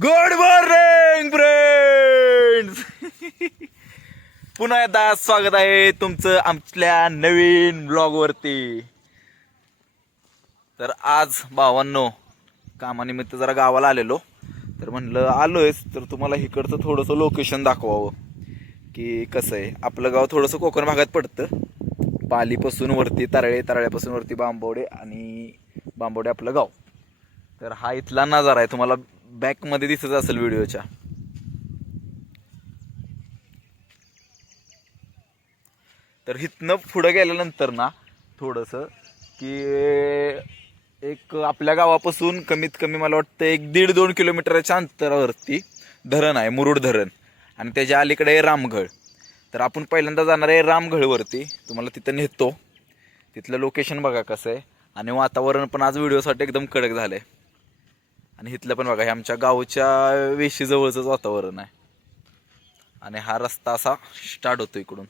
Good morning friends पुन्हा एकदा स्वागत आहे तुमचं आमच्या नवीन ब्लॉग वरती. तर आज भावांनो कामानिमित्त जरा गावाला आलेलो. तर म्हणलं आलोयच तर तुम्हाला इकडचं थोडंसं लोकेशन दाखवावं. की कसं आहे आपलं गाव थोडंसं कोकण भागात पडतं. पालीपासून वरती तारळे तारळ्यापासून वरती बांबवडे आणि बांबवडे आपलं गाव. तर हा इथला नजारा आहे तुम्हाला बॅकमध्ये दिसत असेल व्हिडिओच्या. तर इथनं पुढं गेल्यानंतर ना थोडंसं की एक आपल्या गावापासून कमीत कमी मला वाटतं एक दीड दोन किलोमीटरच्या अंतरावरती धरण आहे मुरुड धरण. आणि त्याच्या अलीकडे आहे रामगड तर आपण पहिल्यांदा जाणार आहे रामगडवरती तुम्हाला तिथं नेतो. तिथलं लोकेशन बघा कसं आहे. आणि वातावरण पण आज व्हिडिओसाठी एकदम कडक झालं आहे आणि इथलं पण बघा हे आमच्या गावच्या वेशीजवळचंच वातावरण आहे. आणि हा रस्ता असा स्टार्ट होतो इकडून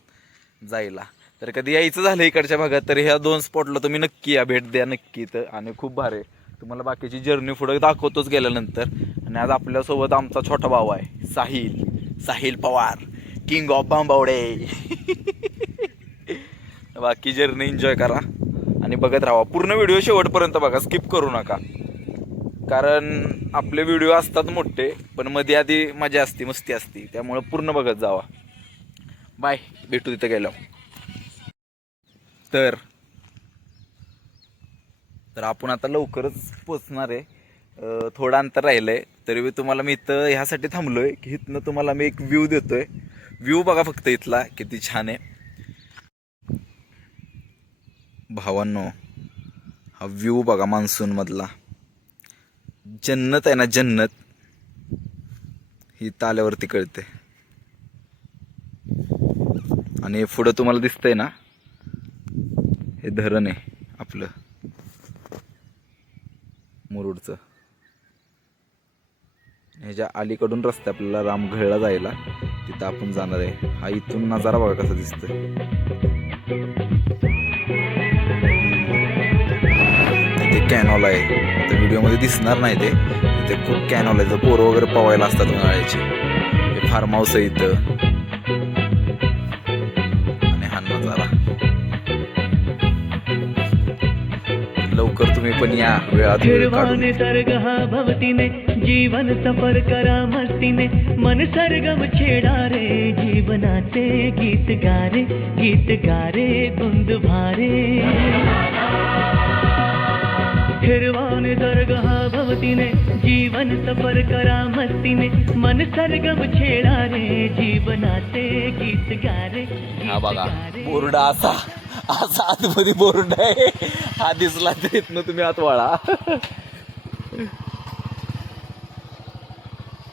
जायला. तर कधी यायचं झालं इकडच्या भागात तर ह्या दोन स्पॉटला तुम्ही नक्की या भेट द्या नक्की तर आणि खूप भारी आहे. तुम्हाला बाकीची जर्नी पुढे दाखवतोच गेल्यानंतर. आणि आज आपल्यासोबत आमचा छोटा भाऊ आहे Sahil. Sahil Pawar king of Bambavade. बाकी जर्नी एन्जॉय करा. आणि बघत राहा. पूर्ण व्हिडिओ शेवटपर्यंत बघा स्किप करू नका. कारण आपले व्हिडिओ असतात मोठे पण मध्ये आधी मजा असते मस्ती असते. त्यामुळं पूर्ण बघत जावा. बाय भेटू तिथं गेलो. तर तर आपण आता लवकरच पोचणार आहे. थोडं अंतर राहिलंय. तरी मी तुम्हाला मी इथं ह्यासाठी थांबलोय की इथनं तुम्हाला मी एक व्ह्यू देतोय. व्ह्यू बघा फक्त इथला किती छान आहे. भावांनो हा व्ह्यू बघा मान्सून मधला जन्नत आहे ना जन्नत. ही ताल्यावरती कळते आणि पुढं तुम्हाला दिसतंय ना हे धरण आहे आपलं. मुरुडचं. ह्याच्या अलीकडून रस्ते आपल्याला रामघळला जायला. तिथं आपण जाणार आहे. हा इथून नजारा बघा कसा दिसतोय. कॅनॉल आहे. तर व्हिडिओमध्ये दिसणार नाही ते. इथे खूप कॅनॉल आहे. तर पोरं वगैरे पवायला असतात उन्हाळ्याचे. हे फार्म हाऊस आहे इथं. आणि हा नजारा लवकर तुम्ही पण या. वेळात वेळ काढून. निर्वाण सर्ग हा भवतीने जीवन सफर करा मस्तीने. मन सरगम छेडा रे जीवनाचे गीत गारे गीत गारे धुंद भारे. हिरवान सर्ग हा भवतीने जीवन सफर करा मस्तीने. मन सरगम छेडा रे जीवनाचे गीत गारे हा बघा. बोर्ड असा असा आतमध्ये बोर्ड आहे. हा दिसला इथनं तुम्ही आत वळा.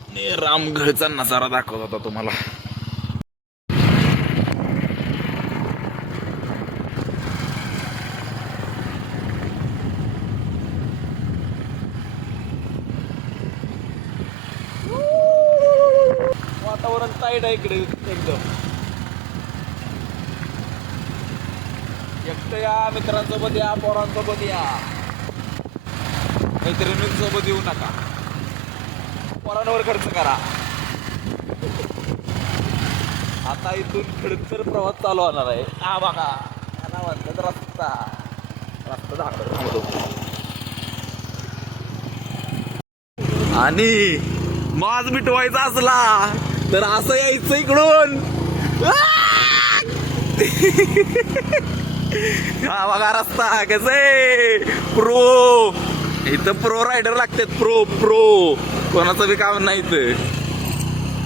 आणि रामगडचा नजारा दाखवत होता तुम्हाला. टाईट आहे इकडे एकदम. एकटं या मित्रांसोबत या पोरांसोबत या. मैत्रिणींसोबत येऊ नका. पोरांवर खर्च करा. आता इथून खडतर प्रवास चालू होणार आहे. हा बघा. यांना म्हणतात रस्ता. रस्ता दाखवत थांबतो. आणि माज मिटवायचा असला. तर असं यायचं इकडून. हा बघा रस्ता कसे प्रो इथं प्रो रायडर लागतात प्रो प्रो कोणाचं बी काम नाही इथं.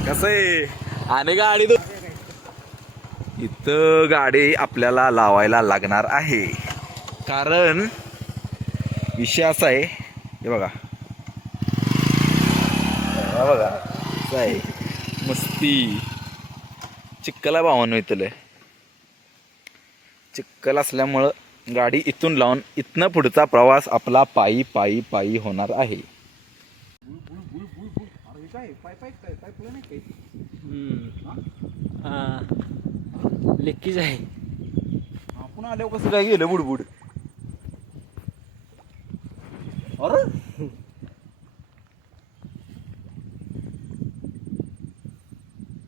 कसं आहे? आणि गाडी इथं गाडी आपल्याला लावायला लागणार आहे. कारण विषय असा आहे हे बघा. बघा असं आहे. मस्ती. चिक्कला भावानं इथलं चिक्कल असल्यामुळं गाडी इथून लावून इथनं पुढचा प्रवास आपला पायी पायी पायी होणार आहे. लेक्कीच आहे. आपण आल्यावर कसं काय गेलं बुडबुड? अरे!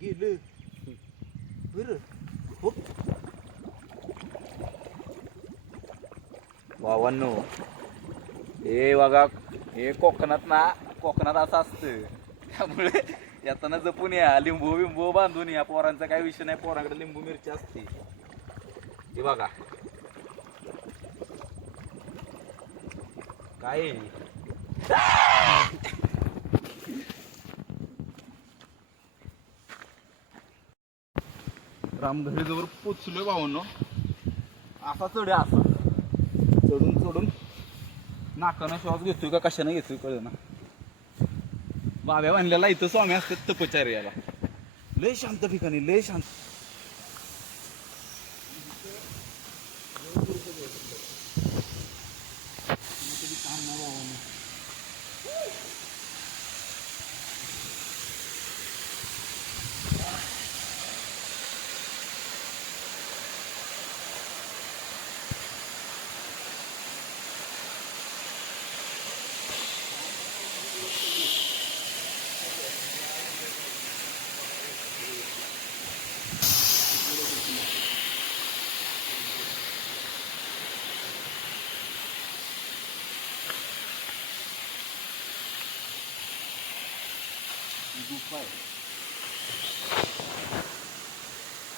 गेलं बरं Hop. बावांनो हे बघा हे कोकणात ना कोकणात असं असतं. त्यामुळे येताना जपून या. लिंबू बिंबू बांधून या. पोरांचा काही विषय नाही. पोरांकडे लिंबू मिरची असते. हे बघा. काय आहे? घरी जवळ पोचलोय भावांनो. असा चढ असा. चढून चढून. नाकानं श्वास घेतोय का कशाने घेतोय कळ ना बाब्या बांधलेला इथं स्वामी असतात तपचार्याला लय शांत ठिकाणी लय शांत.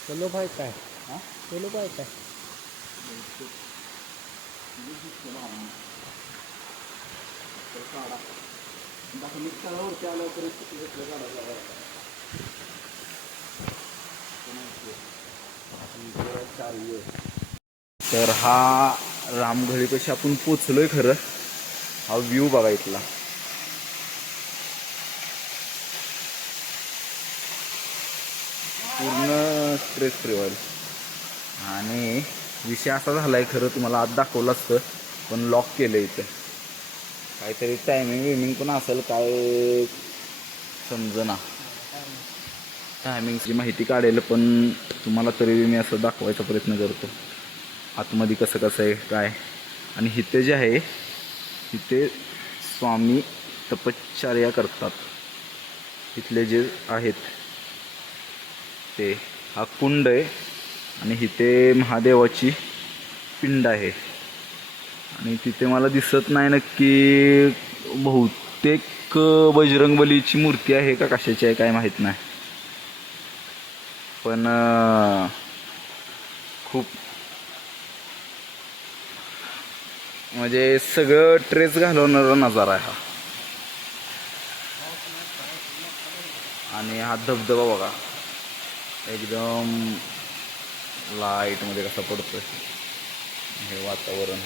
चलो भाई काय? हा? चलो भाई काय? तर हा रामघळीपेक्षा आपण पोचलोय खरं. हा व्ह्यू बघा इथला. पूर्ण स्ट्रेस फ्री होईल आणि विषय असा झाला आहे खरं तुम्हाला आज दाखवलं असतं पण लॉक केलं इथं. काहीतरी टायमिंग विमिंग पण असेल काय समजना. टायमिंगची माहिती काढेल पण तुम्हाला तरी मी असं दाखवायचा प्रयत्न करतो. आतमध्ये कसं कसं आहे काय. आणि इथे जे आहे इथे स्वामी तपश्चर्या करतात. इथले जे आहेत ते हा कुंड आहे आणि इथे महादेवाची पिंड आहे. आणि तिथे मला दिसत नाही नक्की बहुतेक बजरंगबलीची मूर्ती आहे का कशाची आहे काय माहीत नाही. पण खूप म्हणजे सगळं ट्रेस घालवणारा नजारा आहे हा. आणि हा धबधबा बघा. एकदम लाईटमध्ये कसा पडतोय. हे वातावरण.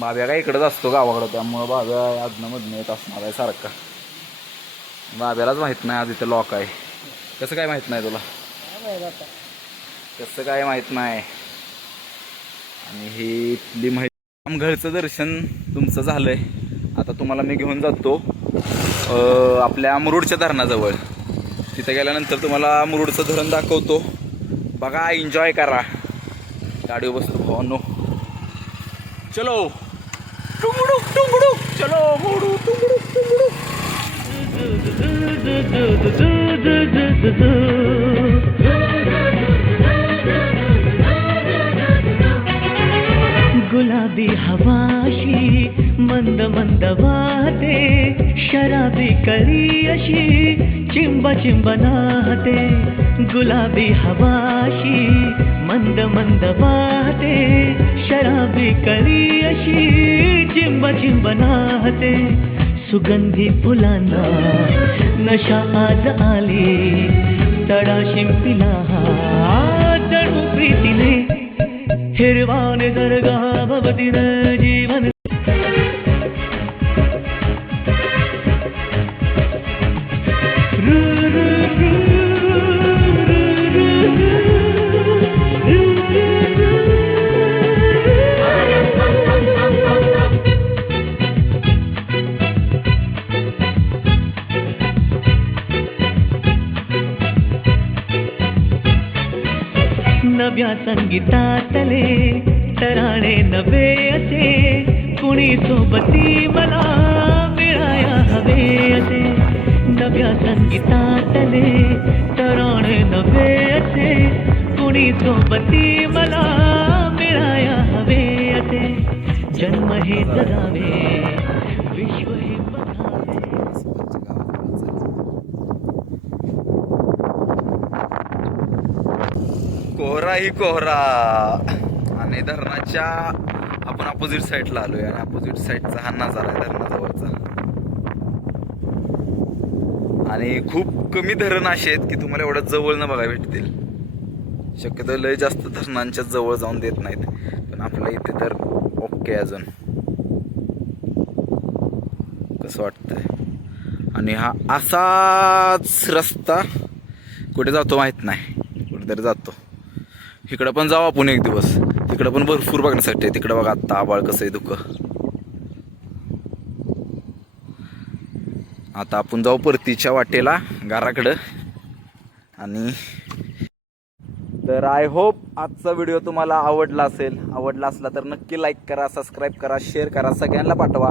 बाब्या काय इकडंच असतो गावाकडं त्यामुळं बाब्या आजनामधनं येत असणार आहे सारखा. बाब्यालाच माहीत नाही आज इथे लॉक आहे. कसं काय माहीत नाही तुला? कसं काय माहीत नाही. आणि ही इथली माहिती घरचं दर्शन तुमचं झालंय. आता तुम्हाला मी घेऊन जातो. आपल्या मुरुडच्या धरणाजवळ. तिथं गेल्यानंतर तुम्हाला मुरुडचं धरण दाखवतो. बघा एन्जॉय करा. गाडीवर बसतो भावांनो. चलो. टुंगडुक टुंगडुक चलो मोडू टुंगडुक टुंगडुक गुलाबी हवाशी मंद मंद वाहते शराबी करी अशी चिंब चिंब नाहते गुलाबी हवाशी मंद मंद वाहते शराबी करी अशी चिंब चिंब नाहते सुगंधी फुलांना नशा आज आली तडा शिंपिला जणू प्रीतीने हिरवाने दर्गा भवतीन नव्या संगीतातले तराणे नवे असे कुणी सोबती मला मिळाया हवे असे गीतातले तराणे नवे असे कुणी सोबती मला मिळाया हवे असे जन्म हे जगावे कोहराही कोहरा. आणि धरणाच्या आपण अपोजिट साईडला आलोय. आणि अपोजिट साईडचा हा नजारा आहे धरणाजवळचा. आणि खूप कमी धरण असे आहेत की तुम्हाला एवढ्या जवळ न बघायला भेटतील. शक्यतो लय जास्त धरणांच्या जवळ जाऊन देत नाहीत. पण आपल्या इथे तर ओके अजून. कसं वाटतंय? आणि हा असाच रस्ता कुठे जातो माहीत नाही. कुठेतरी जातो. इकडं पण जाऊ आपण एक दिवस. तिकडं पण भरपूर बघण्यासाठी आहे. तिकडं बघा आत्ता आबाळ कसं आहे दुःख. आता आपण जाऊ परतीच्या वाटेला घराकडं. आणि तर आय होप आजचा व्हिडिओ तुम्हाला आवडला असेल. आवडला असला तर नक्की लाईक करा सबस्क्राईब करा शेअर करा सगळ्यांना पाठवा.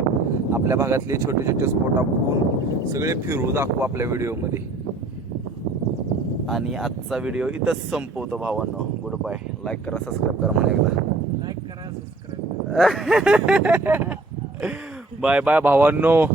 आपल्या भागातले छोटे छोटे स्पॉट आपण सगळे फिरू दाखवू आपल्या व्हिडिओमध्ये आणि आजचा व्हिडिओ इथंच संपवतो भावांनो. गुड बाय लाईक करा सबस्क्राईब करा मला एकदा. लाईक करा सबस्क्राईब करा. बाय बाय भावांनो.